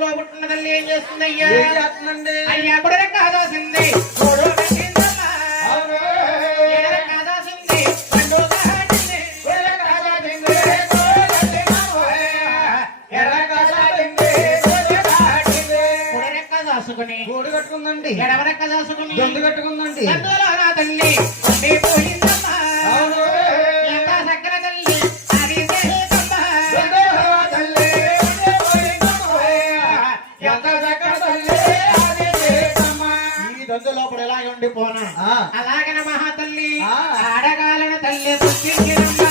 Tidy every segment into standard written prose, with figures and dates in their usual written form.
గర్భములో పుట్టిన తల్లి ఏం చేస్తుంది అయ్యా? ఏం చేస్తుందండి? అయ్యా కూడా కాదాసింది మూడో పెట్టిందమ్మా. ఎడర కాదాసింది రెండో కాచింది. గొర్రె కాదాసింది, గొర్రె ఎర్ర కాదాసింది, గొర్రె కాచింది. కుడరెక్క దాసుకుని గూడు కట్టుకుందండి, ఎడవరెక్క దాసుకుని దొందు కట్టుకుందండి. అందులో నా తల్లి ఉండిపోయిందమ్మా. అవును ఎంత చక్కన తల్లి అది చేసేదమ్మా. తల్లి ఎంత చక్కగా తల్లి అది చేతమ్మా. ఈ దొందు లోపల ఎలాగ ఉండిపోనా ఆ. అలాగన మహా తల్లి ఆ. ఆడగాలన తల్లి సృష్టించినమ్మా.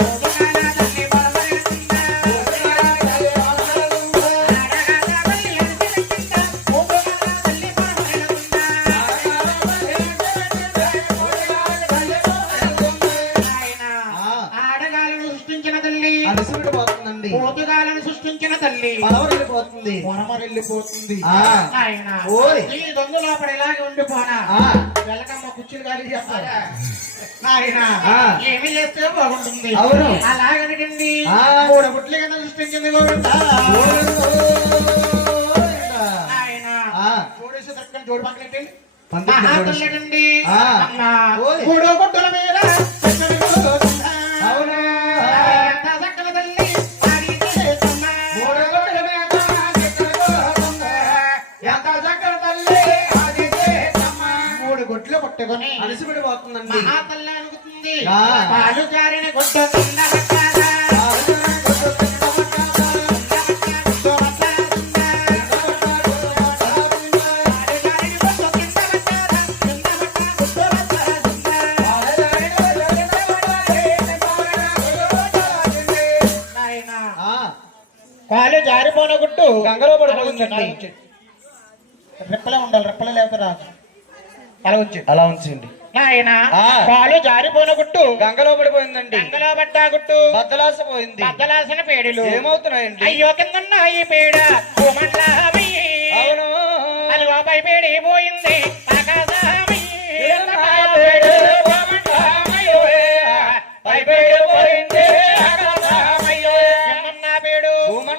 పొదుగాల తల్లి బలపరుస్తుందా. ఆడగాల తల్లి ఎడిసినట్టుందా. పొదుగాల తల్లి బలపరుస్తుందా. ఆయన ఆడగాలను సృష్టించిన తల్లి అలసిపెట్టి పోతుందండి, పోతుగాలను సృష్టించిన తల్లి పలవరెళ్ళిపోతుంది. పొరమరెళ్ళిపోతుంది. ఆ. ఆయన ఓయ్. ఈ దొంగ లోపల ఇలాగే ఉండిపోనా ఆ. వెలకమ్మ కుర్చీలు గాలి చేస్తారా ఆయన ఆ. ఏమి చేస్తే బాగుంటుంది. అవును. అలాగనకండి ఆ. మూడు పుట్ల కింద సృష్టించింది గోవిందా. ఆయన ఆ. చూడేసి దక్కని జోడు పక్కనెట్టి పందిట్లో చూడేసి. మహాతల్లికండి ఆ. అమ్మ ఓయ్. మూడో గుడ్డల మీద చక్కని గోవిందా. అవునా? ఎంత చక్కన తల్లి అది చేసమ్మా. మూడు గొడ్డల మీద చెక్కడుకోకుండా, ఎంత చక్కని తల్లి అది చేతమ్మా. మూడు గుడ్లు పట్టుకొని అలసిపెట్టి పోతుందండి. మహాతల్లి అనుకుతుంది. ఆ. పాలు జారిన గుడ్డ కింద పట్టాలా. కాలు జారిపోన గుట్టు గంగలో పడిపోయిందండి. రెప్పలే ఉండాలి, రెప్పలే లేకపోతే రాదు. అలా ఉంచు అలా ఉంచండి. నాయన ఆ. కాలు జారిపోన గుట్టు గంగలో పడిపోయిందండి, గంగలో పడ్డా గుట్టు బద్దలాస పోయింది. బద్దలాసిన పేడలు ఏమవుతున్నాయండి? అయ్యో కిందన్న ఈ పేడ భూమండలమయ్యి. అవును అది లోపై పేడి పోయింది.